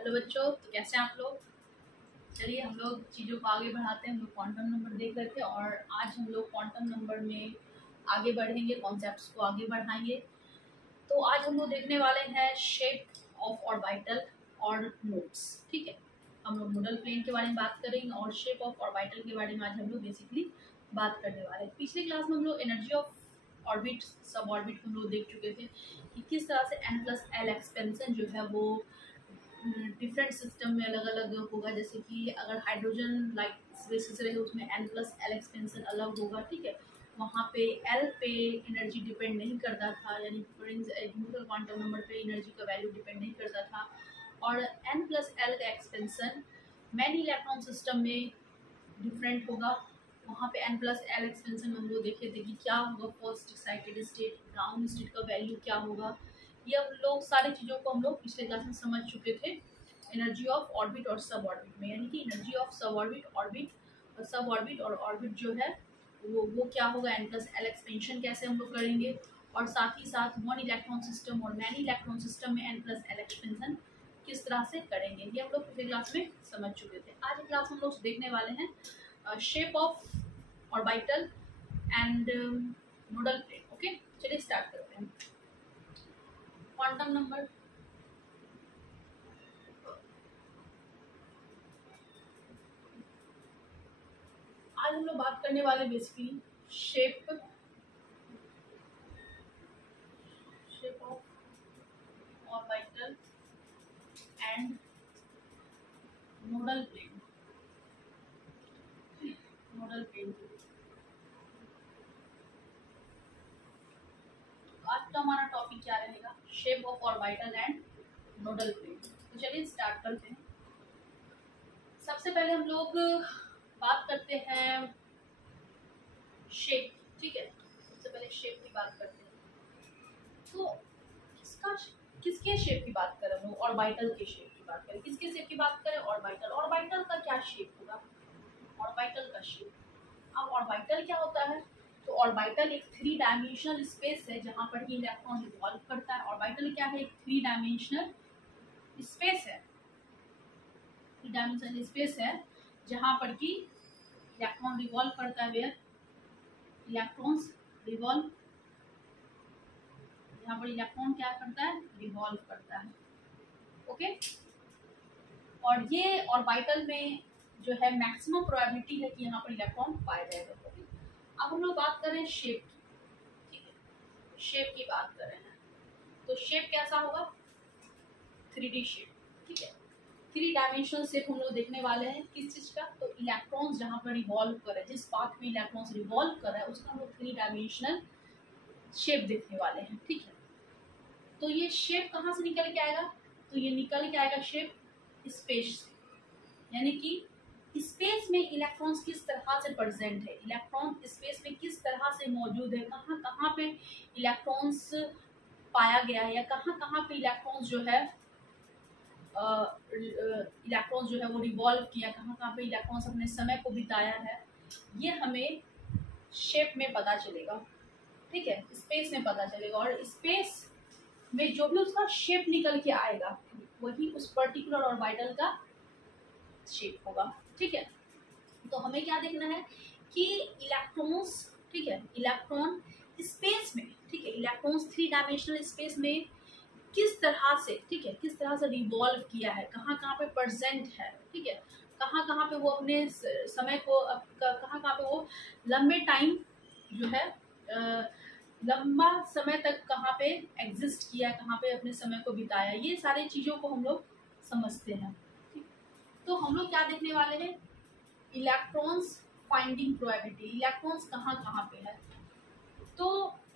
Hello बच्चों, तो कैसे हैं आप लोग। चलिए हम लोग चीज़ों को आगे बढ़ाते हैं। हम लोग क्वांटम नंबर देख रहे थे और आज हम लोग क्वांटम नंबर में आगे बढ़ेंगे, कॉन्सेप्ट्स को आगे बढ़ाएंगे। तो आज हम लोग देखने वाले हैं शेप ऑफ ऑर्बिटल और नोड्स। ठीक है, हम लोग नोडल प्लेन के बारे में बात करेंगे और शेप ऑफ ऑर्बिटल के बारे में आज हम लोग बेसिकली बात करने वाले हैं। पिछले क्लास में हम लोग एनर्जी ऑफ ऑर्बिट, सब ऑर्बिट हम लोग देख चुके थे कि किस तरह से n+l एक्सपेंशन जो है वो डिफरेंट सिस्टम में अलग अलग होगा। जैसे कि अगर हाइड्रोजन लाइक स्पेसिस रहे उसमें n+l एक्सपेंशन अलग होगा। ठीक है, वहाँ पे l पे एनर्जी डिपेंड नहीं करता था, यानी न्यूटन क्वांटम नंबर पे एनर्जी का वैल्यू डिपेंड नहीं करता था। और n+l का एक्सपेंशन मैनी इलेक्ट्रॉन सिस्टम में डिफरेंट होगा। वहाँ पे n+l एक्सपेंशन में हम लोग देखे थे कि क्या होगा, first excited state, ground state का वैल्यू क्या होगा। ये हम लोग सारी चीज़ों को हम लोग पिछले क्लास में समझ चुके थे एनर्जी ऑफ ऑर्बिट और सब ऑर्बिट में। यानी कि एनर्जी ऑफ सब ऑर्बिट, ऑर्बिट और सब ऑर्बिट, और ऑर्बिट जो है वो क्या होगा, n+l एक्सपेंशन कैसे हम लोग करेंगे, और साथ ही साथ वन इलेक्ट्रॉन सिस्टम और मैनी इलेक्ट्रॉन सिस्टम में n+l एक्सपेंशन किस तरह से करेंगे, ये हम लोग पिछले क्लास में समझ चुके थे। आज की क्लास हम लोग देखने वाले हैं shape of orbital and nodal plane. Okay, चलिए स्टार्ट करते हैं। क्वांटम नंबर, आज हम लोग बात करने वाले basically shape of orbital and nodal plane. Nodal plane आज का हमारा टॉपिक क्या रहेगा, shape of orbital and nodal plane. तो चलिए स्टार्ट करते हैं। सबसे पहले हम लोग बात करते हैं शेप। ठीक है, सबसे पहले शेप की बात करते हैं। तो किसके शेप की बात करें हम लोग, ऑर्बिटल के शेप की बात करें। किसके शेप की बात करें, ऑर्बिटल। ऑर्बिटल का क्या शेप होगा, ऑर्बिटल का शेप। अब ऑर्बिटल क्या होता है, तो ऑर्बिटल एक 3 डायमेंशनल स्पेस है जहां पर ही इलेक्ट्रॉन रिवॉल्व करता है। ऑर्बिटल क्या है, एक 3 डायमेंशनल स्पेस है, 3 डायमेंशनल स्पेस है जहां पर कि इलेक्ट्रॉन रिवॉल्व करता है। वेयर इलेक्ट्रॉन्स रिवॉल्व, यहाँ पर इलेक्ट्रॉन क्या करता है, रिवॉल्व करता है। ओके, और ये ऑर्बिटल में जो है मैक्सिमम प्रोबेबिलिटी है कि यहाँ पर इलेक्ट्रॉन पाया जाएगा। ओके, अब हम लोग बात करें शेप की। ठीक है, शेप की बात करें हैं तो शेप कैसा होगा, 3D शेप। ठीक है, 3 डायमेंशनल शेप हम लोग देखने वाले हैं। किस चीज का, तो इलेक्ट्रॉन्स जहाँ पर रिवॉल्व कर रहे हैं, जिस पाथ में इलेक्ट्रॉन्स रिवॉल्व कर रहा है उसका हम लोग 3 डायमेंशनल शेप देखने वाले हैं। ठीक है, तो ये शेप कहाँ से निकल के आएगा, तो ये निकल के आएगा शेप स्पेस से। यानी कि स्पेस में इलेक्ट्रॉन्स किस तरह से प्रेजेंट है, इलेक्ट्रॉन स्पेस में किस तरह से मौजूद है, कहाँ कहाँ पे इलेक्ट्रॉन्स पाया गया है, या कहाँ कहाँ पे इलेक्ट्रॉन्स जो है वो रिवॉल्व किया, कहाँ कहाँ पे इलेक्ट्रॉन्स अपने समय को बिताया है, ये हमें शेप में पता चलेगा। ठीक है, स्पेस में पता चलेगा, और स्पेस में जो भी उसका शेप निकल के आएगा वही उस पर्टिकुलर ऑर्बिटल का शेप होगा। ठीक है, तो हमें क्या देखना है कि इलेक्ट्रॉन्स, ठीक है, इलेक्ट्रॉन स्पेस में, ठीक है, इलेक्ट्रॉन्स 3 डायमेंशनल स्पेस में किस तरह से, ठीक है, किस तरह से रिवॉल्व किया है, कहाँ कहाँ पे प्रेजेंट है। ठीक है, कहाँ कहाँ पे वो अपने समय को, कहाँ कहाँ पे वो लंबे टाइम जो है लंबा समय तक कहाँ पे एग्जिस्ट किया, कहाँ पे अपने समय को बिताया, ये सारी चीज़ों को हम लोग समझते हैं। ठीक, तो हम लोग क्या देखने वाले हैं, इलेक्ट्रॉन्स फाइंडिंग प्रोबेबिलिटी, इलेक्ट्रॉन्स कहाँ कहाँ पे है। तो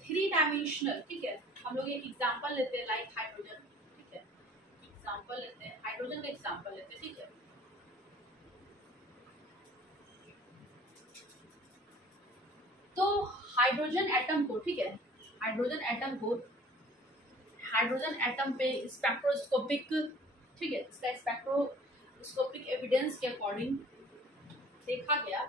3 डायमेंशनल, ठीक है, हम लोग एक एग्जांपल लेते हैं लाइक हाइड्रोजन। ठीक है, एग्जांपल लेते हैं, हाइड्रोजन का एग्जांपल लेते हैं। ठीक है, तो हाइड्रोजन एटम को, ठीक है, हाइड्रोजन एटम पे स्पेक्ट्रोस्कोपिक, ठीक है, इसका स्पेक्ट्रोस्कोपिक एविडेंस के अकॉर्डिंग देखा गया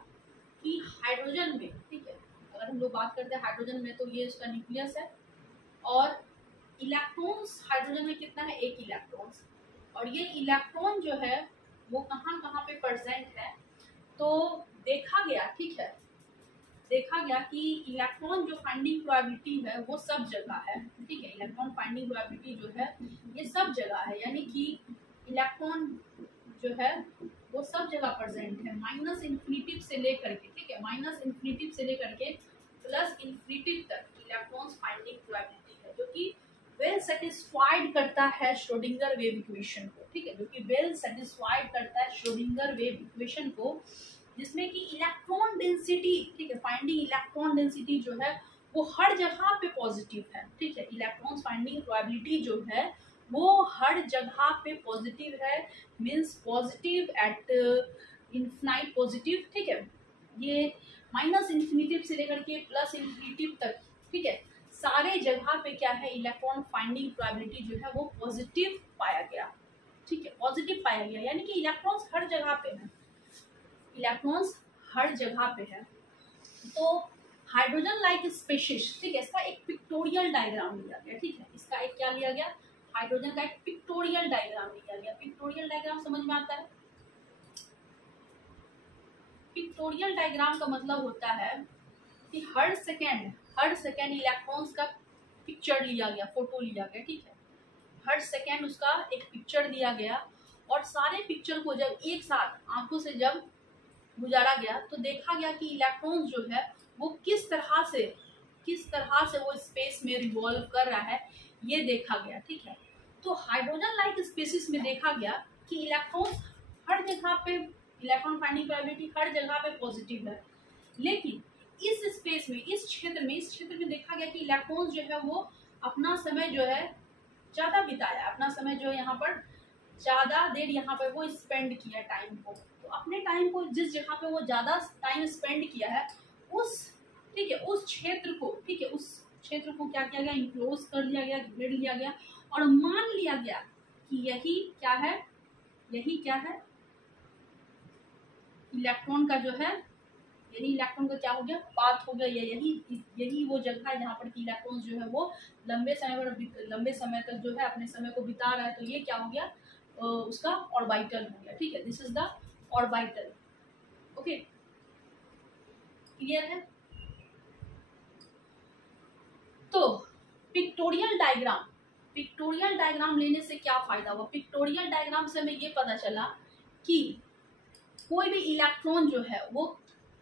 कि हाइड्रोजन में, ठीक है, अगर हम लोग बात करते हैं हाइड्रोजन में तो ये इसका न्यूक्लियस है, और इलेक्ट्रॉन्स हाइड्रोजन में कितना है, 1 इलेक्ट्रॉन्स। और ये इलेक्ट्रॉन जो है वो कहाँ कहाँ पे प्रेजेंट है। तो देखा गया, ठीक है, देखा गया कि इलेक्ट्रॉन जो फाइंडिंग प्रोबेबिलिटी है वो सब जगह है, ठीक है। इलेक्ट्रॉन फाइंडिंग प्रोबेबिलिटी जो है ये सब जगह है, यानी कि इलेक्ट्रॉन जो है वो सब जगह प्रेजेंट है, माइनस इन्फिनिटी से लेकर के, ठीक है, माइनस इन्फिनिटी से लेकर के प्लस इन्फिनिटी तक इलेक्ट्रॉन्स फाइंडिंग प्रोबेबिलिटी है, जो कि वेल सेटिस्फाइड करता है श्रोडिंगर वेव इक्वेशन को, ठीक है, जो कि वेल सेटिस्फाइड करता है श्रोडिंगर वेव इक्वेशन को, जिसमें कि इलेक्ट्रॉन डेंसिटी, ठीक है, फाइंडिंग इलेक्ट्रॉन डेंसिटी जो है वो हर जगह पे पॉजिटिव है, ठीक है। इलेक्ट्रॉन्स फाइंडिंग प्रोबेबिलिटी जो है वो हर जगह पे पॉजिटिव है, means positive at infinite positive, ठीक है। ये माइनस इन्फिनिटी से लेकर के प्लस इन्फिनिटी तक, ठीक है, सारे जगह पे क्या है, इलेक्ट्रॉन फाइंडिंग प्रोबेबिलिटी जो है वो पॉजिटिव पाया गया, ठीक है, पॉजिटिव पाया गया, यानी कि इलेक्ट्रॉन्स हर जगह पे है, इलेक्ट्रॉन्स हर जगह पे है। तो हाइड्रोजन लाइक स्पेसीज, ठीक है, इसका एक पिक्टोरियल डायग्राम लिया गया, ठीक है, इसका एक क्या लिया गया, हाइड्रोजन का एक पिक्टोरियल डायग्राम लिया गया। पिक्टोरियल डायग्राम समझ में आता है? पिक्टोरियल डायग्राम का मतलब होता है कि हर सेकेंड इलेक्ट्रॉन्स का पिक्चर लिया गया, फोटो लिया गया, ठीक है, हर सेकेंड उसका एक पिक्चर दिया गया, और सारे पिक्चर को जब एक साथ आंखों से जब गुजारा गया तो देखा गया कि इलेक्ट्रॉन्स जो है वो किस तरह से वो स्पेस में रिवॉल्व कर रहा है, ये देखा गया, ठीक है। तो हाइड्रोजन लाइक स्पेसिस में देखा गया कि इलेक्ट्रॉन्स हर जगह पे, इलेक्ट्रॉन फाइंडिंग प्रोबेबिलिटी हर जगह पे पॉजिटिव है, लेकिन इस स्पेस में, इस क्षेत्र में देखा गया कि इलेक्ट्रॉन्स जो है वो अपना समय जो है ज़्यादा बिताया, अपना समय जो यहाँ पर ज़्यादा देर यहाँ पर वो स्पेंड किया टाइम को। तो अपने टाइम को जिस जगह पे वो ज़्यादा टाइम स्पेंड किया है उस, ठीक है, उस क्षेत्र को, ठीक है, उस क्षेत्र को क्या किया गया, इनक्लोज कर लिया गया, घेर लिया गया, और मान लिया गया कि यही क्या है, इलेक्ट्रॉन का जो है, यही इलेक्ट्रॉन का क्या हो गया, पाथ हो गया, यही वो जगह है जहाँ पर कि इलेक्ट्रॉन जो है वो लंबे समय तक जो है अपने समय को बिता रहा है। तो ये क्या हो गया, उसका ऑर्बिटल हो गया, ठीक है, this is the orbital. Okay, clear है? तो पिक्टोरियल डायग्राम लेने से क्या फायदा हुआ? पिक्टोरियल डायग्राम से हमें ये पता चला कि कोई भी इलेक्ट्रॉन जो है वो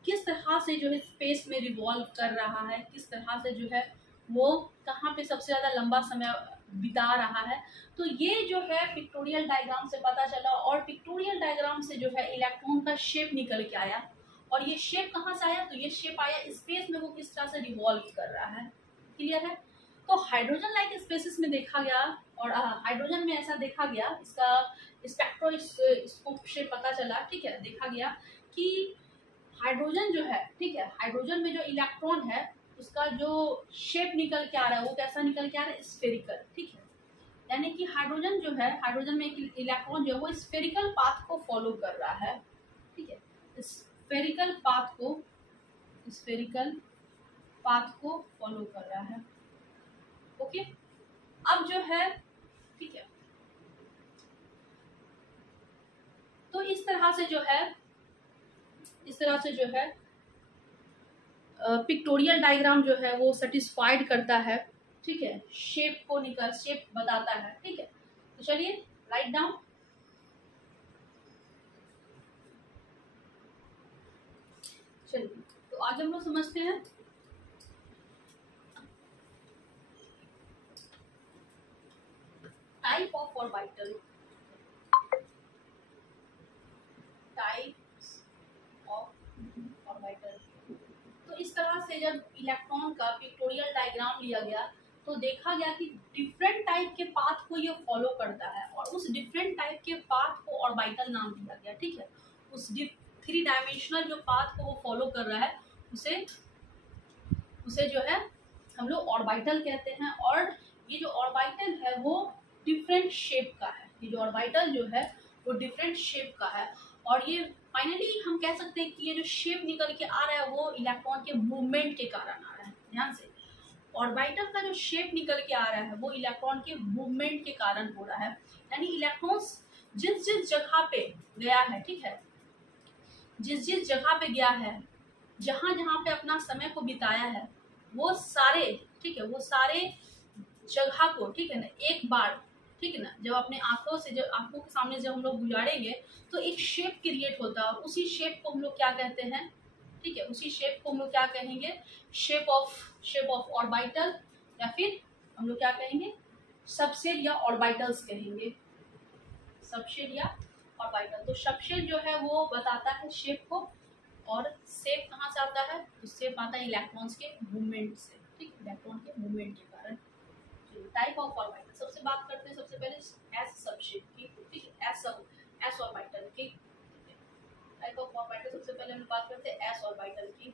किस तरह से जो है स्पेस में रिवॉल्व कर रहा है, किस तरह से जो है वो कहाँ पे सबसे ज़्यादा लंबा समय बिता रहा है। तो ये जो है पिक्टोरियल डायग्राम से पता चला, और पिक्टोरियल डायग्राम से जो है इलेक्ट्रॉन का शेप निकल के आया, और ये शेप कहाँ से आया, तो ये शेप आया स्पेस में वो किस तरह से रिवॉल्व कर रहा है। क्लियर है? तो हाइड्रोजन लाइक स्पेसिस में देखा गया, और हाइड्रोजन में ऐसा देखा गया, इसका स्पेक्ट्रोस्कोप से पता चला, ठीक है, देखा गया कि हाइड्रोजन जो है, ठीक है, हाइड्रोजन में जो इलेक्ट्रॉन है उसका जो शेप निकल के आ रहा है वो कैसा निकल के आ रहा है, स्फेरिकल, ठीक है, यानी कि हाइड्रोजन जो है, हाइड्रोजन में एक इलेक्ट्रॉन जो है वो स्फेरिकल पाथ को फॉलो कर रहा है, ठीक है, स्फेरिकल पाथ को फॉलो कर रहा है। ओके, अब जो है, ठीक है, तो इस तरह से जो है पिक्टोरियल डायग्राम जो है वो सेटिस्फाइड करता है, ठीक है, शेप बताता है, ठीक है। तो चलिए राइट डाउन। चलिए तो आगे हम लोग समझते हैं टाइप ऑफ ऑर्बिटल। तो इस तरह से जब इलेक्ट्रॉन का पिक्टोरियल डायग्राम लिया गया तो देखा गया कि डिफरेंट टाइप के पाथ को ये फॉलो करता है, और उस डिफरेंट टाइप के पाथ को ऑर्बिटल नाम दिया गया, ठीक है। उस 3 डायमेंशनल जो पाथ को वो फॉलो कर रहा है उसे जो है हम लोग ऑर्बिटल कहते हैं। और ये जो ऑर्बिटल है वो डिफरेंट शेप का है, ये जो ऑर्बिटल जो है वो डिफरेंट शेप का है, और ये फाइनली हम कह सकते हैं कि ये जो शेप निकल के आ रहा है वो इलेक्ट्रॉन के मूवमेंट के कारण आ रहा है। ध्यान से, ऑर्बिटल का जो शेप निकल के आ रहा है वो इलेक्ट्रॉन के मूवमेंट के कारण हो रहा है। यानी इलेक्ट्रॉन्स जिस जिस जगह पे गया है, ठीक है, जिस जिस जगह पे गया है, जहां जहां पे अपना समय को बिताया है, वो सारे, ठीक है, वो सारे जगह को, ठीक है ना, एक बार, ठीक है ना, जब अपने आंखों से, जब आंखों के सामने जब हम लोग गुजारेंगे तो एक शेप क्रिएट होता है, और उसी शेप को हम लोग क्या कहते हैं, ठीक है, उसी शेप को हम लोग क्या कहेंगे, शेप ऑफ ऑर्बिटल, या फिर हम लोग क्या कहेंगे, सबशेल या ऑर्बिटल्स कहेंगे, सबशेल या ऑर्बिटल। तो सबशेल जो है वो बताता है शेप को, और शेप कहाँ से आता है, तो शेप आता है इलेक्ट्रॉन्स के मूवमेंट से, ठीक, इलेक्ट्रॉन के मूवमेंट के कारण। टाइप ऑफ ऑर्बिटल सबसे बात करते हैं, सबसे पहले एस सबशेप की, ठीक है, एस ऑर्बिटल की। टाइप ऑफ ऑर्बिटल सबसे पहले हम बात करते हैं एस ऑर्बिटल की।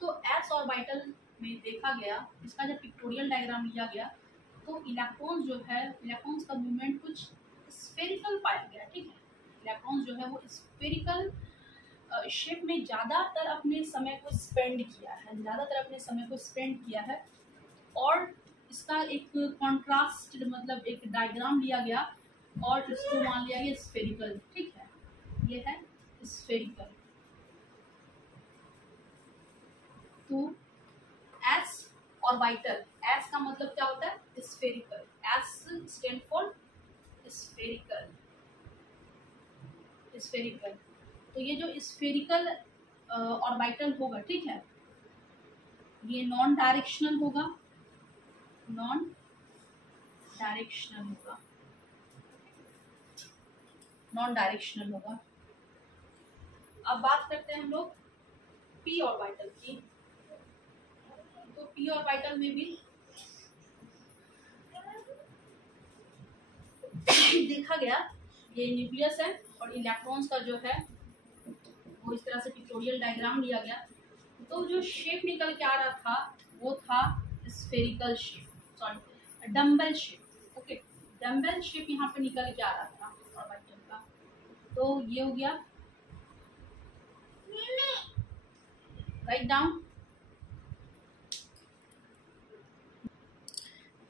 तो एस ऑर्बिटल में देखा गया, इसका जब पिक्टोरियल डायग्राम लिया गया तो इलेक्ट्रॉन जो है, इलेक्ट्रॉन्स का मूवमेंट कुछ स्फेरिकल पाया गया, ठीक है, इलेक्ट्रॉन जो है वो स्फेरिकल शेप में ज़्यादातर अपने समय को स्पेंड किया है, ज़्यादातर अपने समय को स्पेंड किया है। और इसका एक कॉन्ट्रास्ट, मतलब एक डायग्राम लिया गया और इसको मान लिया गया स्फेरिकल, ठीक है, ये है स्फेरिकल। तो एस ऑर्बिटल, एस का मतलब क्या होता है, spherical, S stand for spherical, spherical. तो ये जो स्फेरिकल ऑर्बिटल होगा, ठीक है, ये नॉन डायरेक्शनल होगा, नॉन डायरेक्शनल होगा, नॉन डायरेक्शनल होगा। अब बात करते हैं हम लोग पी ऑर्बिटल की। तो पी ऑर्बिटल में भी देखा गया, ये न्यूक्लियस है और इलेक्ट्रॉन्स का जो है वो इस तरह से पिक्टोरियल डायग्राम लिया गया। तो जो शेप निकल के आ रहा था वो था spherical shape, sorry dumbbell shape, okay, dumbbell shape यहाँ पे निकल के आ रहा था ऑर्बिटल का। तो ये हो गया, राइट डाउन।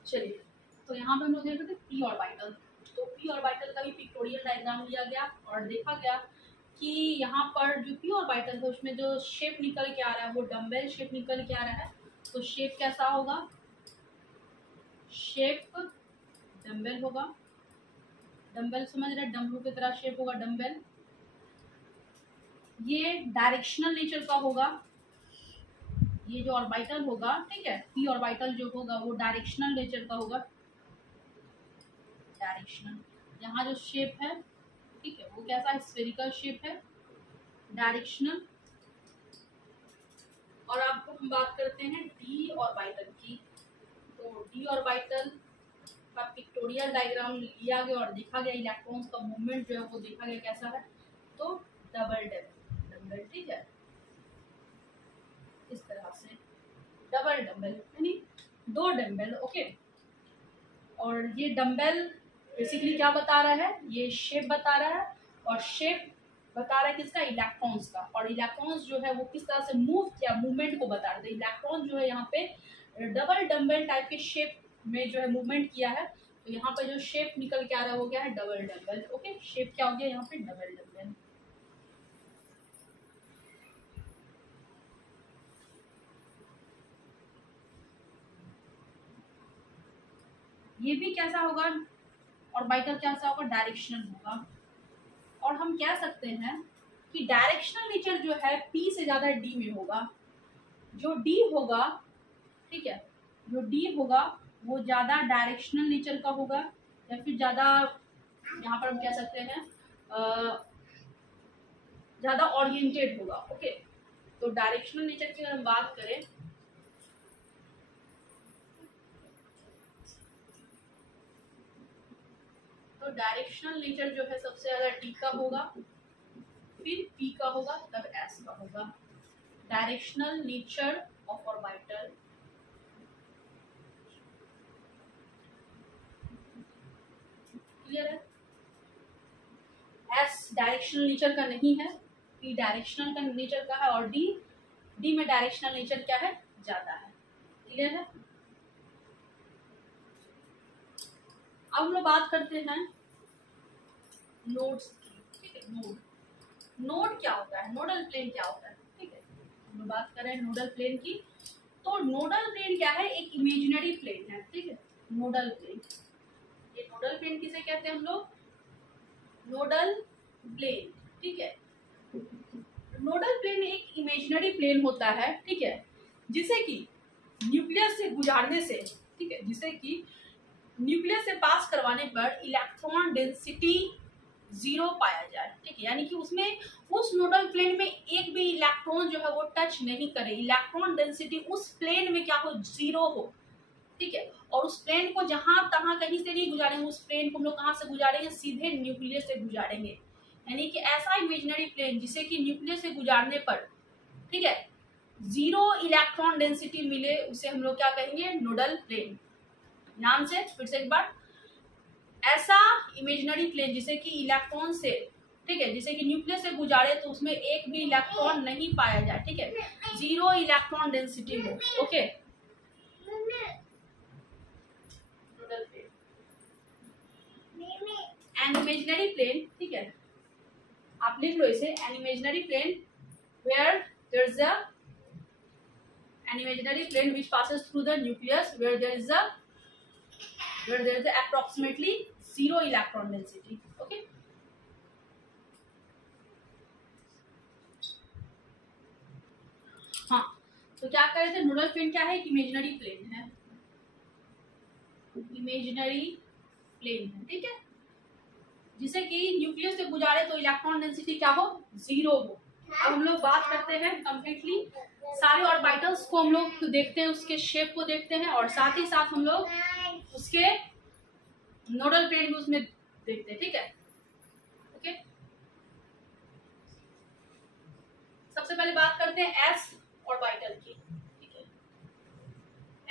चलिए, तो यहाँ पे हम लोग देख रहे थे पी ऑर्बिटल। तो पी ऑर्बिटल का भी पिक्टोरियल डायग्राम लिया गया और देखा गया कि यहाँ पर जो पी ऑर्बिटल है उसमें जो शेप निकल के आ रहा है वो डम्बेल शेप निकल के आ रहा है। तो शेप कैसा होगा, शेप डम्बेल होगा, डम्बेल समझ रहे, डमरू की तरह शेप होगा डम्बेल। ये डायरेक्शनल नेचर का होगा, ये जो ऑर्बिटल होगा, ठीक है, पी ऑर्बिटल जो होगा वो डायरेक्शनल नेचर का होगा, डायरेक्शनल। यहाँ जो शेप है, ठीक है, वो कैसा स्फेरिकल शेप है, डायरेक्शनल। और आपको हम बात करते हैं डी ऑर्बिटल की। तो डी ऑर्बिटल का पिक्टोरियल डायग्राम लिया गया और देखा गया इलेक्ट्रॉन्स का मूवमेंट जो है वो देखा गया कैसा है, तो डबल डम्बल, ठीक है, इस तरह से डबल डम्बल यानी दो डम्बल, ओके। और ये डम्बल बेसिकली क्या बता रहा है, ये शेप बता रहा है, और शेप बता रहा है किसका, इलेक्ट्रॉन्स का। और इलेक्ट्रॉन्स जो है वो किस तरह से मूव किया, मूवमेंट को बता रहे थे। इलेक्ट्रॉन जो है यहाँ पे डबल डम्बल टाइप के शेप में जो है मूवमेंट किया है। तो यहाँ पे जो शेप निकल के आ रहा है वो क्या है, डबल डम्बल, ओके। शेप क्या हो गया यहाँ पे, डबल डम्बल। ये भी कैसा होगा, ऑर्बिटल कैसा होगा, डायरेक्शनल होगा। और हम कह सकते हैं कि डायरेक्शनल नेचर जो है पी से ज्यादा डी में होगा। जो डी होगा, ठीक है, जो डी होगा वो ज्यादा डायरेक्शनल नेचर का होगा, या फिर ज्यादा, यहाँ पर हम कह सकते हैं ज्यादा ओरिएंटेड होगा, ओके। तो डायरेक्शनल नेचर की अगर हम बात करें, तो डायरेक्शनल नेचर जो है सबसे ज्यादा डी का होगा, फिर पी का होगा, तब एस का होगा। Directional nature of orbital, clear है। एस डायरेक्शनल नेचर का नहीं है, पी डायरेक्शनल का नेचर का है, और डी में डायरेक्शनल नेचर क्या है, ज्यादा है, क्लियर है। अब हम लोग बात करते हैं नोड्स की, ठीक है। नोड क्या होता है, नोडल प्लेन क्या होता है, ठीक है। हम लोग बात कर रहे हैं नोडल प्लेन की। तो नोडल प्लेन क्या है, एक इमेजिनरी प्लेन है, ठीक है। नोडल प्लेन, ये नोडल प्लेन किसे कहते हैं हम लोग, नोडल प्लेन, ठीक है। नोडल प्लेन एक इमेजिनरी प्लेन होता है, ठीक है, जिसे कि न्यूक्लियस से गुजारने से, ठीक है, जिसे कि न्यूक्लियस से पास करवाने पर इलेक्ट्रॉन डेंसिटी 0 पाया जाए, ठीक है। यानी कि उसमें उस नोडल प्लेन में एक भी इलेक्ट्रॉन जो है वो टच नहीं करे, इलेक्ट्रॉन डेंसिटी उस प्लेन में क्या हो, 0 हो, ठीक है। और उस प्लेन को जहां तहां कहीं से नहीं गुजारेंगे, उस प्लेन को हम लोग कहां से गुजारेंगे, सीधे न्यूक्लियस से गुजारेंगे। यानी कि ऐसा इमेजिनरी प्लेन जिसे कि न्यूक्लियस से गुजारने पर, ठीक है, 0 इलेक्ट्रॉन डेंसिटी मिले, उसे हम लोग क्या कहेंगे, नोडल प्लेन। नाम से फिर से एक बार, ऐसा इमेजिनरी प्लेन जिसे कि इलेक्ट्रॉन से, ठीक है, जिसे कि न्यूक्लियस से गुजारे तो उसमें एक भी इलेक्ट्रॉन नहीं पाया जाए, ठीक है, 0 इलेक्ट्रॉन डेंसिटी हो, ओके। एन इमेजिनरी प्लेन, ठीक है, आप लिख लो इसे, an imaginary plane where there is an imaginary plane which passes through the nucleus where there is approximately 0 electron density, okay। हाँ, तो क्या कह रहे थे, नोडल प्लेन क्या है, एक इमेजिनरी प्लेन है, इमेजिनरी प्लेन है, ठीक है, जिसे कि न्यूक्लियस से गुजारे तो इलेक्ट्रॉन डेंसिटी क्या हो, 0 हो। अब हम लोग बात करते हैं कंप्लीटली सारे ऑर्बिटल्स को हम लोग देखते हैं, उसके शेप को देखते हैं, और साथ ही साथ हम लोग उसके नोडल प्लेन भी उसमें देखते हैं, ठीक है, ओके। सबसे पहले बात करते हैं एस ऑर्बिटल की, ठीक है।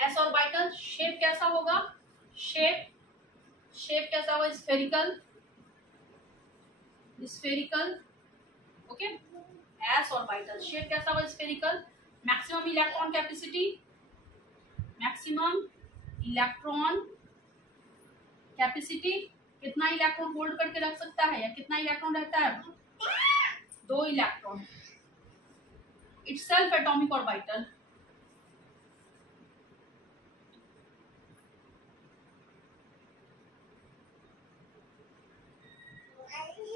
एस ऑर्बिटल शेप कैसा होगा, शेप कैसा होगा, spherical, okay. S orbital shape कैसा होगा, स्फेरिकल। मैक्सिमम इलेक्ट्रॉन कैपेसिटी, कितना इलेक्ट्रॉन होल्ड करके रख सकता है, या कितना इलेक्ट्रॉन रहता है, 2 electron. Itself atomic orbital,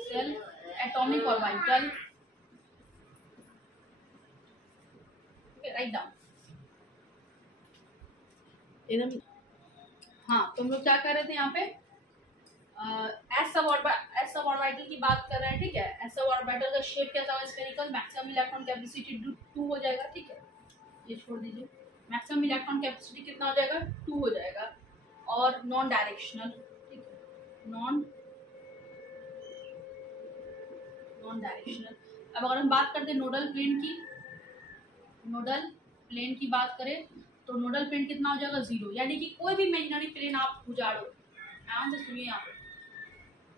self atomic orbital, write down एकदम। हाँ, तो हम लोग क्या कर रहे थे यहाँ पे, एस सब ऑर्बिटल की बात कर रहे हैं, ठीक है। एस सब ऑर्बिटल का शेप कैसा होगा, स्फेरिकल, मैक्सिमम इलेक्ट्रॉन कैपेसिटी 2 हो जाएगा, ठीक है, ये छोड़ दीजिए। मैक्सिमम इलेक्ट्रॉन कैपेसिटी कितना हो जाएगा, 2 हो जाएगा, और नॉन डायरेक्शनल, ठीक है, नॉन डायरेक्शनल। अब अगर हम बात करते हैं नोडल प्लेन की बात करें तो नोडल प्लेन कितना हो जाएगा, 0। यानी कि कोई भी इमेजिनरी प्लेन आप गुजारो, ध्यान से सुनिए यहाँ पे,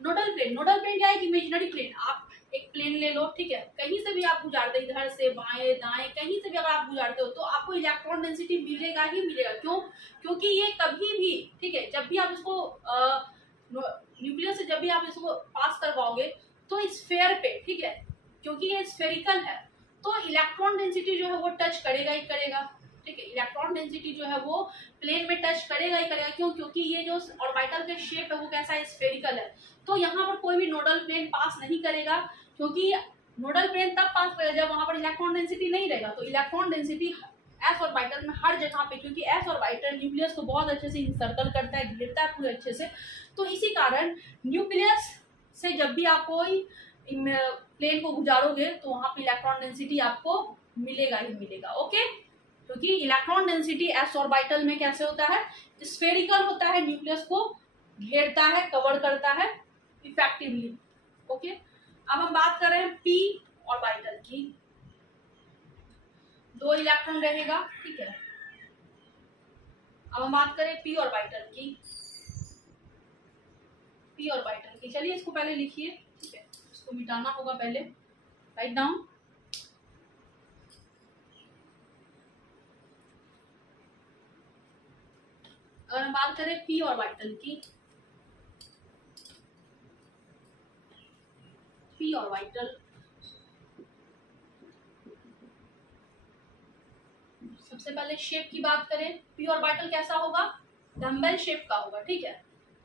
नोडल प्लेन क्या है, इमेजिनरी प्लेन। आप एक प्लेन ले लो, ठीक है, कहीं से भी आप गुजारते, इधर से बाएं दाएं कहीं से भी अगर आप गुजारते हो तो आपको इलेक्ट्रॉन डेंसिटी मिलेगा ही मिलेगा। क्यों, क्योंकि ये कभी भी, ठीक है, जब भी आप इसको न्यूक्लियस से जब भी आप इसको पास करवाओगे तो स्फेयर पे, ठीक है, क्योंकि ये स्फेरिकल है तो इलेक्ट्रॉन डेंसिटी जो है वो टच करेगा ही करेगा, ठीक है, इलेक्ट्रॉन डेंसिटी जो है वो प्लेन में टच करेगा ही करेगा। क्यों, क्योंकि ये जो ऑर्बिटल का शेप है वो कैसा है, स्फेरिकल है। तो यहाँ पर कोई भी नोडल प्लेन पास नहीं करेगा, क्योंकि नोडल प्लेन तब पास करेगा जब वहां पर इलेक्ट्रॉन डेंसिटी नहीं रहेगा। तो इलेक्ट्रॉन डेंसिटी एस ऑर्बिटल में हर जगह पे, क्योंकि एस ऑर्बिटल न्यूक्लियस को बहुत अच्छे से इंसर्कल करता है, घेरता है पूरे अच्छे से, तो इसी कारण न्यूक्लियस से जब भी आप कोई प्लेन को गुजारोगे तो वहां पे इलेक्ट्रॉन डेंसिटी आपको मिलेगा ही मिलेगा, ओके। क्योंकि इलेक्ट्रॉन डेंसिटी एस ऑर्बिटल में कैसे होता है, स्फेरिकल होता है, न्यूक्लियस को घेरता है, कवर करता है इफेक्टिवली, ओके। अब हम बात कर रहे हैं पी ऑर्बिटल की, 2 इलेक्ट्रॉन रहेगा, ठीक है। अब हम बात करें पी ऑर्बिटल की, चलिए इसको पहले लिखिए, ठीक है, इसको मिटाना होगा पहले, राइट डाउन। अगर हम बात करें पी ऑर्बिटल की, p ऑर्बिटल। सबसे पहले शेप की बात करें, p ऑर्बिटल कैसा होगा, डम्बेल शेप का होगा, ठीक है।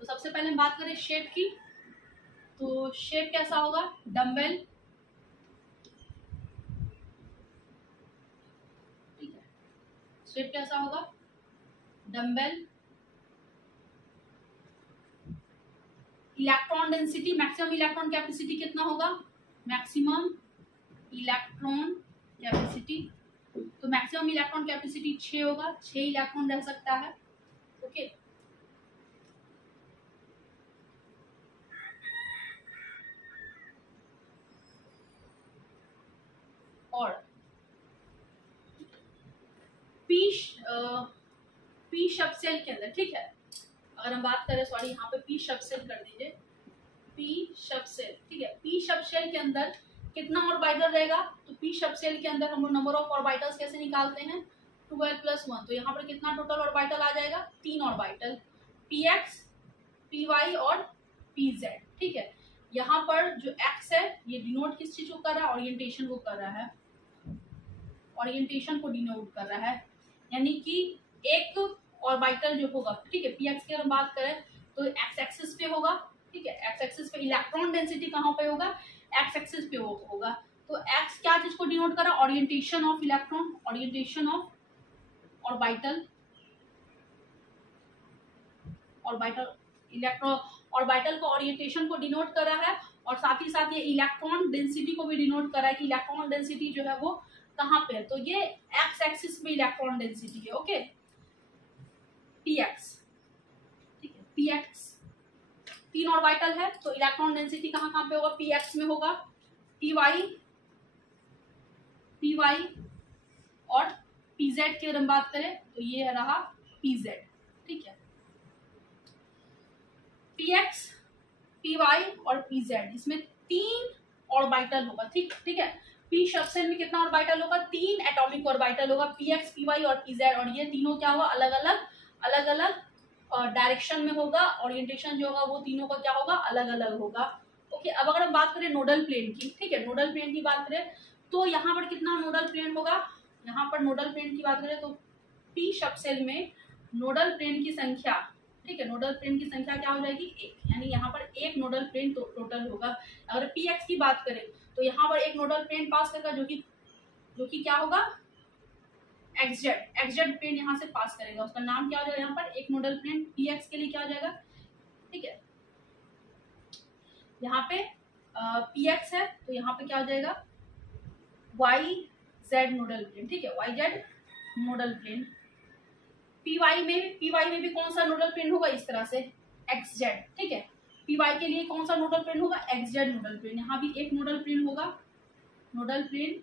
तो सबसे पहले हम बात करें शेप की, तो शेप कैसा होगा, डम्बेल, ठीक है। शेप कैसा होगा, dumbbell. Electron density, maximum electron capacity कितना होगा, मैक्सिमम इलेक्ट्रॉन कैपेसिटी, तो मैक्सिमम इलेक्ट्रॉन कैपेसिटी 6 होगा, 6 इलेक्ट्रॉन रह सकता है, ओके। और पी सब सेल के अंदर, ठीक है, अगर हम बात करें, सॉरी यहाँ पे पी सब सेल कर दीजिए, पी सब सेल, ठीक है। पी सब सेल के अंदर कितना ऑर्बिटल रहेगा, तो पी सब सेल के अंदर हम लोग नंबर ऑफ ऑर्बिटल्स कैसे निकालते हैं, 12 + 1, तो यहाँ पर कितना टोटल ऑर्बिटल आ जाएगा, 3 orbital, P X, P Y और पी जेड, ठीक है। यहाँ पर जो एक्स है ये डिनोट किस चीज को कर रहा है, ओरिएंटेशन को कर रहा है, ओरिएंटेशन को डिनोट कर रहा है, यानी कि एक ऑर्बिटल जो होगा, ठीक है, पी एक्स की अगर बात करें तो एक्स एक्सिस पे होगा, ठीक है, एक्स एक्सिस पे इलेक्ट्रॉन डेंसिटी कहाँ पे होगा, एक्स एक्सिस पे होगा। तो एक्स क्या चीज को डिनोट कर रहा है, orientation of electron, orientation of orbital, orbital electron, orbital को ओरिएंटेशन को डिनोट कर रहा है, और साथ ही साथ ये इलेक्ट्रॉन डेंसिटी को भी डिनोट कर रहा है कि इलेक्ट्रॉन डेंसिटी जो है वो कहाँ पे है, तो ये एक्स एक्सिस पे इलेक्ट्रॉन डेंसिटी है, ओके, पी एक्स, ठीक है, पी एक्स, 3 ऑर्बिटल है तो इलेक्ट्रॉन डेंसिटी कहाँ कहाँ पे होगा, पी एक्स में होगा, पी वाई और पी जेड की अगर हम बात करें तो ये रहा पी जेड, ठीक है, पी एक्स, पी वाई और पी जेड, इसमें 3 ऑर्बिटल होगा, ठीक है। पी सब सेल में कितना ऑर्बिटल होगा, 3 एटॉमिक ऑर्बिटल होगा, पी एक्स, पी वाई और पी जेड, और ये तीनों क्या होगा, अलग अलग डायरेक्शन में होगा, ओरिएंटेशन जो होगा वो तीनों का क्या होगा, अलग अलग होगा, ओके। अब अगर हम बात करें नोडल प्लेन की, ठीक है, नोडल प्लेन की बात करें तो यहाँ पर कितना नोडल प्लेन होगा, यहाँ पर नोडल प्लेन की बात करें तो पी सब सेल में नोडल प्लेन की संख्या, ठीक है, नोडल प्लेन की संख्या क्या हो जाएगी, 1, यानी यहाँ पर एक नोडल प्लेन टोटल होगा। अगर पी एक्स की बात करें तो यहाँ पर एक नोडल प्लेन पास करेगा जो कि क्या होगा, एक्सजेड प्लेन यहाँ से पास करेगा, उसका नाम क्या हो जाएगा, यहाँ पर एक नोडल प्लेन पी एक्स के लिए क्या हो जाएगा, ठीक है। यहाँ पे पी एक्स है तो यहाँ पे क्या हो जाएगा, वाई जेड नोडल प्लेन, ठीक है, Y Z nodal plane. P Y में भी कौन सा नोडल प्लेन होगा, इस तरह से एक्स जेड, ठीक है, पी वाई के लिए कौन सा नोडल प्लेन होगा, एक्स जेड नोडल प्लेन, यहाँ भी एक नोडल प्लेन होगा, नोडल प्लेन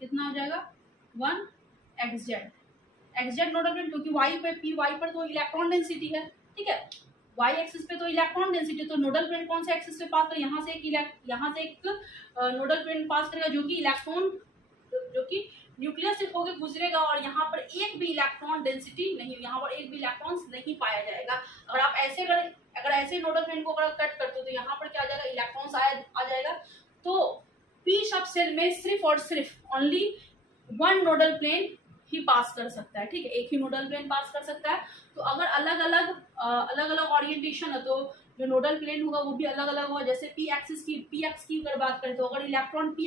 कितना हो जाएगा, 1 एक्स जेड नोडल प्लेन, क्योंकि वाई पे पी वाई पर तो इलेक्ट्रॉन डेंसिटी है, ठीक है, वाई एक्सिस पे तो इलेक्ट्रॉन डेंसिटी, तो नोडल प्लेन कौन से एक्सिस पे पास करेगा, यहाँ से एक नोडल प्लेन पास करेगा जो कि इलेक्ट्रॉन, जो कि न्यूक्लियस से होकर गुजरेगा, और यहाँ पर एक भी इलेक्ट्रॉन डेंसिटी नहीं, यहाँ पर एक भी इलेक्ट्रॉन्स नहीं पाया जाएगा। अगर आप ऐसे नोडल प्लेन को अगर कट करते हो तो यहाँ पर क्या आ जाएगा, इलेक्ट्रॉन्स आ जाएगा। तो पी सब सेल में सिर्फ और सिर्फ ओनली 1 नोडल प्लेन ही पास कर सकता है, ठीक है, एक ही नोडल प्लेन पास कर सकता है। तो अगर अलग अलग ओरिएंटेशन है तो जो नोडल प्लेन होगा वो भी अलग अलग होगा। जैसे पी एक्स की अगर बात करें तो अगर इलेक्ट्रॉन पी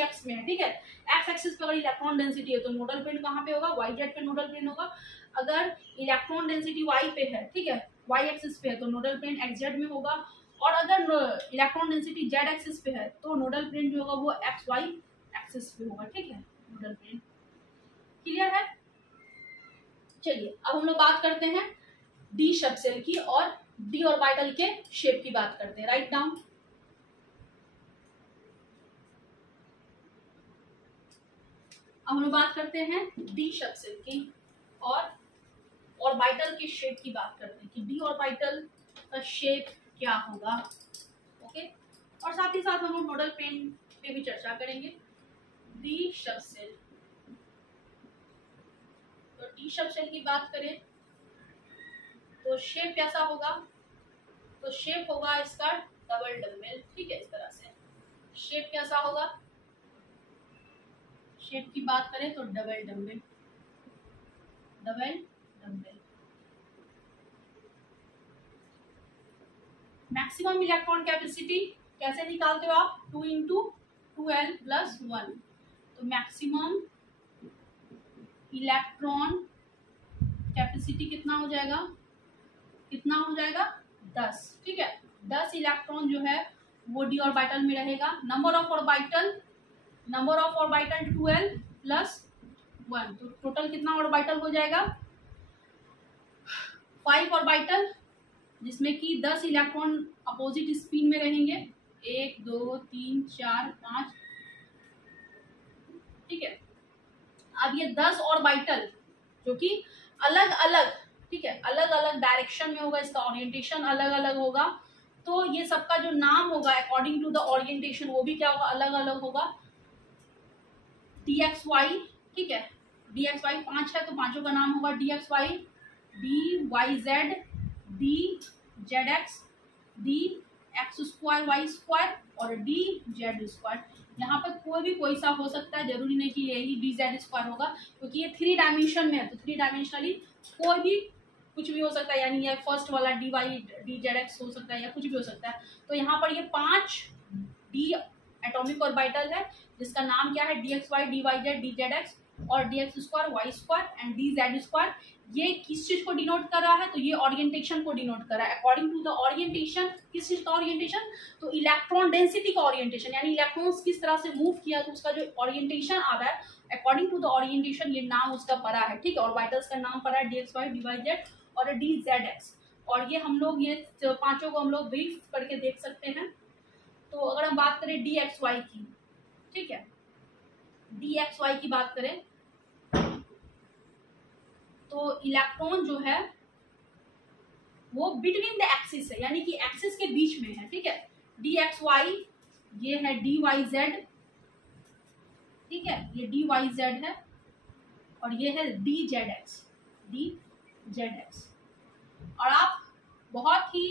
एक्स में है, ठीक है, एक्स एक्सिस पे अगर इलेक्ट्रॉन डेंसिटी है तो नोडल प्लेन कहाँ पे होगा, वाई जेड पे नोडल प्लेन होगा। अगर इलेक्ट्रॉन डेंसिटी वाई पे है, ठीक है, वाई एक्सिस पे है तो नोडल प्लेन एक्स जेड में होगा, और अगर इलेक्ट्रॉन डेंसिटी जेड एक्सिस पे है तो नोडल प्लेन जो होगा वो एक्स वाई एक्सिस पे होगा, ठीक है, नोडल प्लेन। क्लियर है? चलिए अब हम लोग बात करते हैं डी सब सेल की, और डी ऑर्बिटल के शेप की बात करते हैं। Write down. अब हम लोग बात करते हैं डी सब सेल की और ऑर्बिटल के शेप की बात करते हैं कि डी ऑर्बिटल का शेप क्या होगा, ओके। और साथ ही साथ हम लोग नोडल प्लेन पे भी चर्चा करेंगे। डी सब सेल, तो डी सब सेल की बात करें तो शेप कैसा होगा, तो शेप होगा इसका डबल डम्बल, ठीक है। इस तरह से शेप कैसा होगा, शेप की बात करें तो double dumbbell, double dumbbell. Maximum electron capacity कैसे निकालते हो आप, 2 इंटू 2l प्लस 1। तो मैक्सिमम इलेक्ट्रॉन कैपेसिटी कितना हो जाएगा, कितना हो जाएगा 10, ठीक है। 10 इलेक्ट्रॉन जो है वो d ऑर्बिटल में रहेगा। Number of orbital 12l plus 1, तो टोटल कितना ऑर्बिटल हो जाएगा 5 ऑर्बिटल, जिसमें कि 10 इलेक्ट्रॉन अपोजिट स्पिन में रहेंगे, 1 2 3 4 5, ठीक है। अब ये 10 ऑर्बिटल जो कि अलग अलग, ठीक है, अलग अलग डायरेक्शन में होगा, इसका ओरिएंटेशन अलग अलग होगा, तो ये सबका जो नाम होगा अकॉर्डिंग टू द ओरिएंटेशन वो भी क्या होगा, अलग अलग होगा। dxy, ठीक है, dxy 5 है तो पांचों का नाम होगा dxy, dyz, dzx, dx square Y square और dz स्क्वायर। यहाँ पर कोई सा हो सकता है, जरूरी नहीं कि यही dz स्क्वायर होगा, क्योंकि ये 3 डायमेंशन में है, तो 3 डायमेंशनली कोई भी कुछ भी हो सकता है, यानी ये फर्स्ट वाला dy dzx हो सकता है या कुछ भी हो सकता है। तो यहाँ पर ये 5 d एटॉमिक ऑर्बिटल है, जिसका नाम क्या है dxy, dyz, dzx और dx square Y square and dz square. ये किस चीज को डिनोट कर रहा है, तो ये ओरिएंटेशन को डिनोट कर रहा है। अकॉर्डिंग टू द ओरिएंटेशन, किस चीज का ओरिएंटेशन, तो इलेक्ट्रॉन डेंसिटी का ओरिएंटेशन, यानी इलेक्ट्रॉन्स किस तरह से मूव किया तो उसका जो ओरिएंटेशन आ रहा है, अकॉर्डिंग टू द ओरिएंटेशन ये नाम उसका पड़ा है, ठीक है। ऑर्बिटल्स का नाम पड़ा है dxy, dyz और dzx। और ये हम लोग ये पांचों को हम लोग ब्रीफ करके देख सकते हैं। तो अगर हम बात करें dxy की, ठीक है, dxy की बात करें तो इलेक्ट्रॉन जो है वो बिटवीन द एक्सिस है, यानी कि एक्सिस के बीच में है, ठीक है। dxy ये है dyz, ठीक है, ये dyz है और ये है dzx, dzx। और आप बहुत ही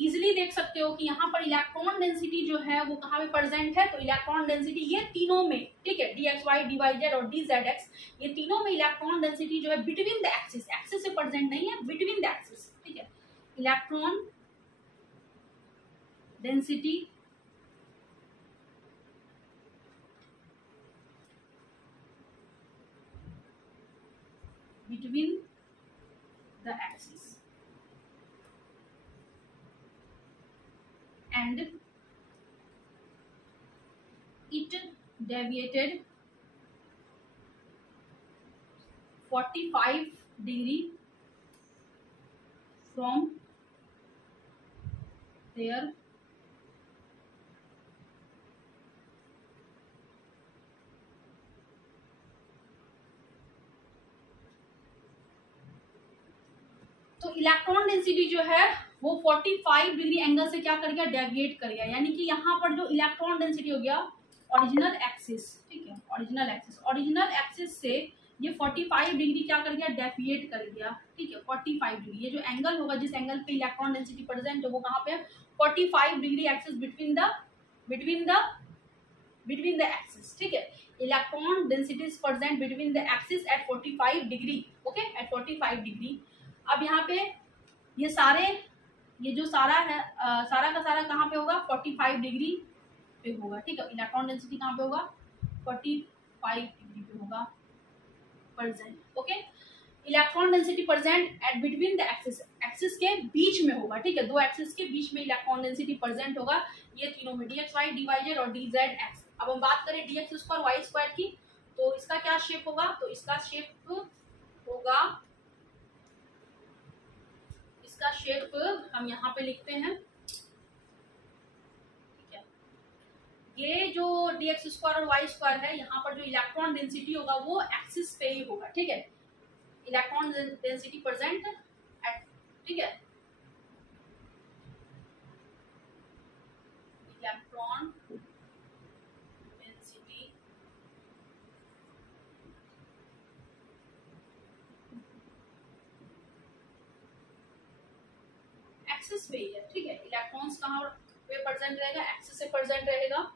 इजिली देख सकते हो कि यहाँ पर इलेक्ट्रॉन डेंसिटी जो है वो कहाँ पे प्रेजेंट है, तो इलेक्ट्रॉन डेंसिटी ये तीनों में, ठीक है, dxy, dyz और dzx, ये तीनों में इलेक्ट्रॉन डेंसिटी जो है बिटवीन द एक्सिस, एक्सिस से प्रेजेंट नहीं है, बिटवीन द एक्सिस, ठीक है। Electron density between the axis and it deviated 45 degree from their तो इलेक्ट्रॉन डेंसिटी जो है वो 45 डिग्री एंगल से क्या कर गया, डेविएट कर गया, यानी कि यहाँ पर जो इलेक्ट्रॉन डेंसिटी हो गया ओरिजिनल एक्सिस, ठीक है, ओरिजिनल एक्सिस से ये 45 डिग्री क्या कर गया, डेविएट कर गया, ठीक है। 45 डिग्री ये जो एंगल होगा, जिस एंगल पे इलेक्ट्रॉन डेंसिटी प्रेजेंट है वो कहाँ पे है, 45 degree axis between the axis, ठीक है। Electron density is present between the axis at 45 degree, okay, at 45 degree. अब यहाँ पे ये जो सारा है सारा का सारा कहाँ पे होगा, 45 डिग्री पे होगा, ठीक है। इलेक्ट्रॉन डेंसिटी कहाँ पे होगा, 45 डिग्री पे होगा present, okay. Electron density present at between the axis, axis के बीच में होगा, ठीक है, दो एक्सिस के बीच में इलेक्ट्रॉन डेंसिटी प्रेजेंट होगा, ये तीनों में dxy, dyz और dzx। अब हम बात करें dx स्क्वायर वाई स्क्वायर की, तो इसका क्या शेप होगा, तो इसका शेप होगा, इसका शेप हम यहाँ पे लिखते हैं, ठीक है। ये जो dx स्क्वायर और वाई स्क्वायर है, यहाँ पर जो इलेक्ट्रॉन डेंसिटी होगा वो एक्सिस पे ही होगा, ठीक है। इलेक्ट्रॉन डेंसिटी प्रेजेंट एट, ठीक है, इलेक्ट्रॉन डेंसिटी एक्सिस पे ही है, ठीक है। इलेक्ट्रॉन्स कहाँ पे प्रेजेंट रहेगा, एक्सिस से प्रेजेंट रहेगा,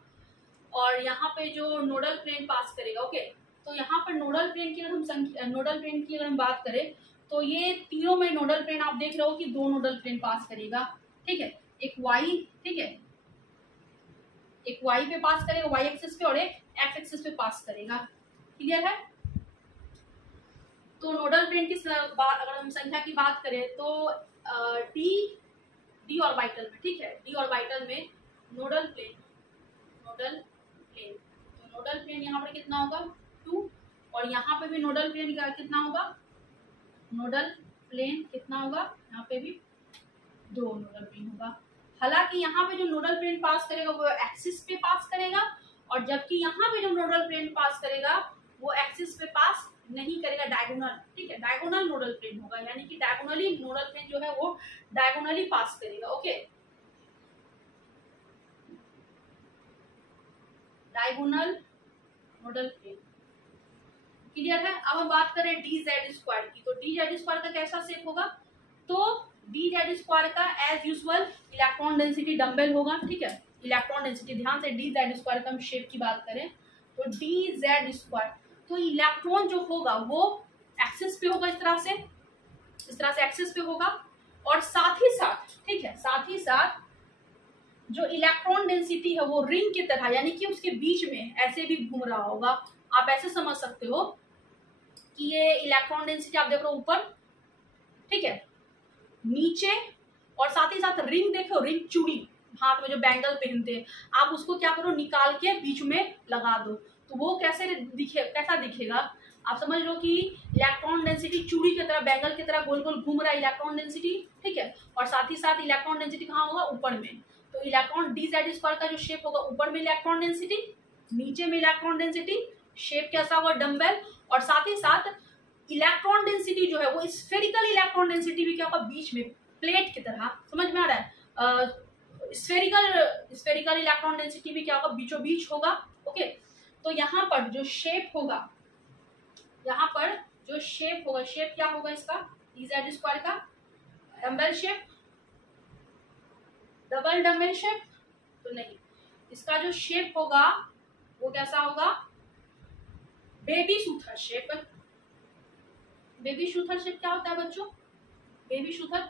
और यहाँ पे जो नोडल प्लेन पास करेगा। ओके, तो यहाँ पर नोडल प्लेन की अगर हम बात करें तो ये तीनों में नोडल प्लेन आप देख रहे हो कि दो नोडल प्लेन पास करेगा। ठीक है, एक वाई, ठीक है, एक वाई पे पास करेगा, वाई एक्सिस पे, और एक एक्स एक्सिस पे पास करेगा। क्लियर है? तो नोडल प्लेन की अगर हम संख्या की बात करें तो डी ऑर्बिटल में, ठीक है, डी ऑर्बिटल में नोडल प्लेन, तो नोडल प्लेन यहाँ पर कितना होगा 2, और यहाँ पे भी नोडल प्लेन का कितना होगा, नोडल प्लेन कितना होगा, यहाँ पे भी 2 नोडल प्लेन होगा। हालांकि यहाँ पे जो नोडल प्लेन पास करेगा वो एक्सिस पे पास करेगा, और जबकि यहाँ पे जो नोडल प्लेन पास करेगा वो एक्सिस पे पास नहीं करेगा, डायगोनल। ठीक है, डायगोनल नोडल प्लेन होगा, यानी कि डायगोनली नोडल प्लेन जो है वो डायगोनली पास करेगा। Okay, diagonal nodal plane. Clear है? अब हम बात करें डी जेड स्क्वायर की, तो डी जेड स्क्वायर का कैसा शेप होगा, तो डी जेड स्क्वायर का as usual electron density dumbbell होगा। ठीक है, इलेक्ट्रॉन डेंसिटी, ध्यान से डी जेड स्क्वायर का हम शेप की बात करें तो डी जेड स्क्वायर, तो इलेक्ट्रॉन जो होगा वो एक्सिस पे होगा, इस तरह से एक्सिस पे होगा, और साथ ही साथ, ठीक है, साथ ही साथ जो इलेक्ट्रॉन डेंसिटी है वो रिंग की तरह, यानी कि उसके बीच में ऐसे भी घूम रहा होगा। आप ऐसे समझ सकते हो कि ये इलेक्ट्रॉन डेंसिटी आप देख रहे हो ऊपर, ठीक है, नीचे, और साथ ही साथ रिंग देखो, रिंग चूड़ी हाथ में जो बैंगल पहनते हैं, आप उसको क्या करो, निकाल के बीच में लगा दो, तो वो कैसा दिखेगा, आप समझ लो कि इलेक्ट्रॉन डेंसिटी चूड़ी की तरह, बैंगल की तरह गोल गोल घूम रहा है इलेक्ट्रॉन डेंसिटी। ठीक है, और साथ ही साथ इलेक्ट्रॉन डेंसिटी कहाँ होगा, ऊपर में, तो इलेक्ट्रॉन डी जेड स्क्वायर का जो शेप होगा, ऊपर में इलेक्ट्रॉन डेंसिटी, नीचे में इलेक्ट्रॉन डेंसिटी, शेप कैसा होगा, डम्बेल, और साथ ही साथ इलेक्ट्रॉन डेंसिटी जो है वो स्फेरिकल इलेक्ट्रॉन डेंसिटी भी क्या होगा, बीच में प्लेट की तरह, समझ में आ रहा है, स्फेरिकल इलेक्ट्रॉन डेंसिटी भी क्या होगा, बीचों बीच होगा। ओके, तो यहाँ पर जो शेप होगा, शेप क्या होगा इसका, डी जेड स्क्वायर का, dumbbell shape, double dumbbell shape तो नहीं, इसका जो शेप होगा वो कैसा होगा, baby shooter shape. Baby shooter shape क्या होता है बच्चों, बेबी शूटर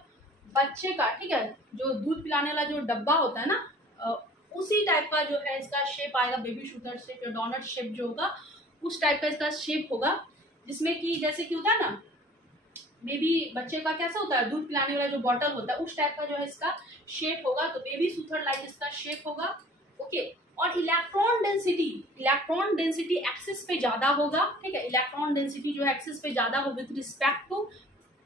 बच्चे का, ठीक है, जो दूध पिलाने वाला जो डब्बा होता है ना, उसी टाइप का जो है इसका शेप आएगा, बेबी शूटर शेप, जो डोनट शेप जो होगा उस टाइप का इसका शेप होगा, जिसमें कि जैसे कि होता है ना बेबी बच्चे का कैसा होता है, दूध पिलाने वाला जो बॉटल होता है उस टाइप का जो है इसका शेप होगा, तो बेबी शूटर लाइक इसका शेप होगा। ओके, और इलेक्ट्रॉन डेंसिटी एक्सिस पे ज्यादा होगा। ठीक है, इलेक्ट्रॉन डेंसिटी जो है एक्सिस पे ज्यादा हो विद रिस्पेक्ट टू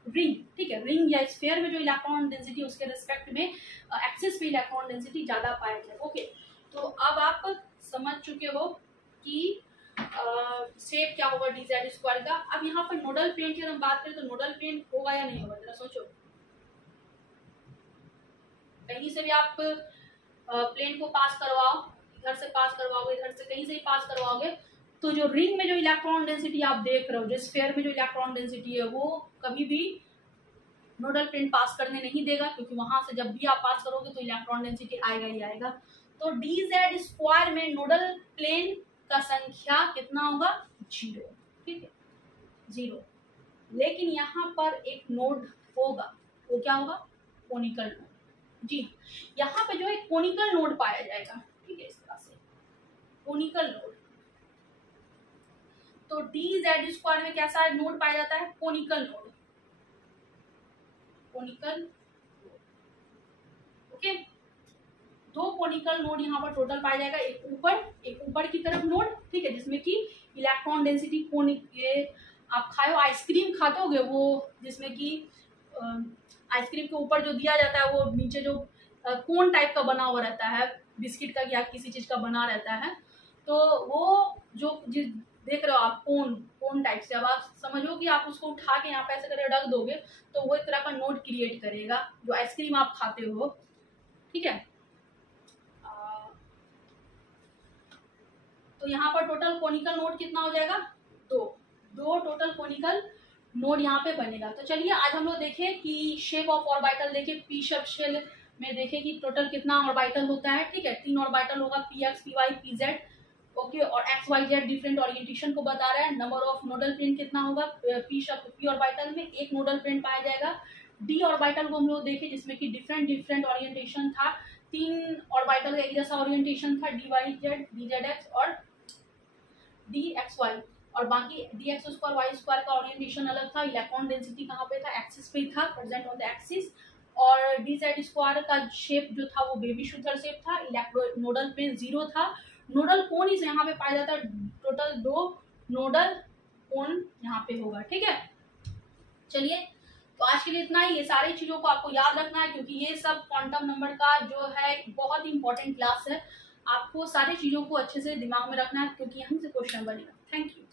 रिंग। ठीक है, रिंग या स्फीयर में जो इलेक्ट्रॉन डेंसिटी उसके रिस्पेक्ट में एक्सिस पे इलेक्ट्रॉन डेंसिटी ज्यादा पाया जाए। ओके, तो अब आप समझ चुके हो कि शेप क्या होगा डी जेड स्क्वायर का। अब यहाँ पर नोडल प्लेन की अगर हम बात करें तो नोडल प्लेन होगा या नहीं होगा, जरा सोचो, कहीं से भी आप प्लेन को पास करवाओ, इधर से पास करवाओगे, इधर से कहीं से भी पास करवाओगे, तो जो रिंग में जो इलेक्ट्रॉन डेंसिटी आप देख रहे हो, जो स्फीयर में जो इलेक्ट्रॉन डेंसिटी है वो कभी भी नोडल प्लेन पास करने नहीं देगा, क्योंकि वहां से जब भी आप पास करोगे तो इलेक्ट्रॉन डेंसिटी आएगा ही आएगा। तो डी जेड स्क्वायर में नोडल प्लेन का संख्या कितना होगा, 0। ठीक है, 0, लेकिन यहाँ पर एक नोड होगा, वो क्या होगा, कोनिकल नोड। जी, यहाँ पे जो है कोनिकल नोड पाया जाएगा। ठीक है, इस तरह से कोनिकल नोड, तो डी जेड स्क्वायर में कैसा नोड पाया जाता है, conical node, conical. Okay, 2 conical node यहाँ पर टोटल पाया जाएगा, एक ऊपर की तरफ नोड, ठीक है, जिसमें कि इलेक्ट्रॉन डेंसिटी कोनिक, आप खाओ आइसक्रीम खाते होगे वो, जिसमें कि आइसक्रीम के ऊपर जो दिया जाता है वो नीचे जो कोन टाइप का बना हुआ रहता है, बिस्किट का या किसी चीज का बना रहता है, तो वो जो देख रहे हो आप कोन टाइप से, अब आप समझो कि आप उसको उठा के यहाँ पे ऐसे करके रख दोगे तो वो एक तरह का नोड क्रिएट करेगा जो आइसक्रीम आप खाते हो। ठीक है, तो यहाँ पर टोटल कोनिकल नोड कितना हो जाएगा, 2 टोटल कोनिकल नोड यहाँ पे बनेगा। तो चलिए आज हम लोग देखें कि शेप ऑफ ऑर्बिटल, देखिए पी शेप शेल में देखें कि टोटल कितना ऑर्बिटल होता है, ठीक है। 3 ऑर्बिटल होगा, P X, P Y, P Z, okay. और X Y Z different orientation को बता रहा है। नंबर ऑफ नोडल प्लेन कितना होगा, पी ऑर्बिटल में एक नोडल प्लेन पाया जाएगा। डी ऑर्बिटल को हम लोग देखें जिसमें कि डिफरेंट ओरिएंटेशन था, 3 ऑर्बिटल का एक जैसा ओरिएंटेशन था, D Y Z, D Z X और डी एक्स वाई। और बाकी D X square Y square का ओरिएंटेशन अलग था। इलेक्ट्रॉन डेंसिटी कहाँ पे था, एक्सिस पे था, प्रेजेंट ऑन द एक्सिस। और डी जेड स्क्वायर का शेप जो था वो बेबी शूटर शेप था। नोडल प्लेन 0 था। नोडल कोन इस यहाँ पे पाया जाता है, टोटल 2 नोडल कोन यहाँ पे होगा, ठीक है। चलिए, तो आज के लिए इतना ही। ये सारी चीजों को आपको याद रखना है क्योंकि ये सब क्वांटम नंबर का जो है बहुत ही इंपॉर्टेंट क्लास है। आपको सारी चीजों को अच्छे से दिमाग में रखना है क्योंकि यहाँ से क्वेश्चन बनेगा। Thank you.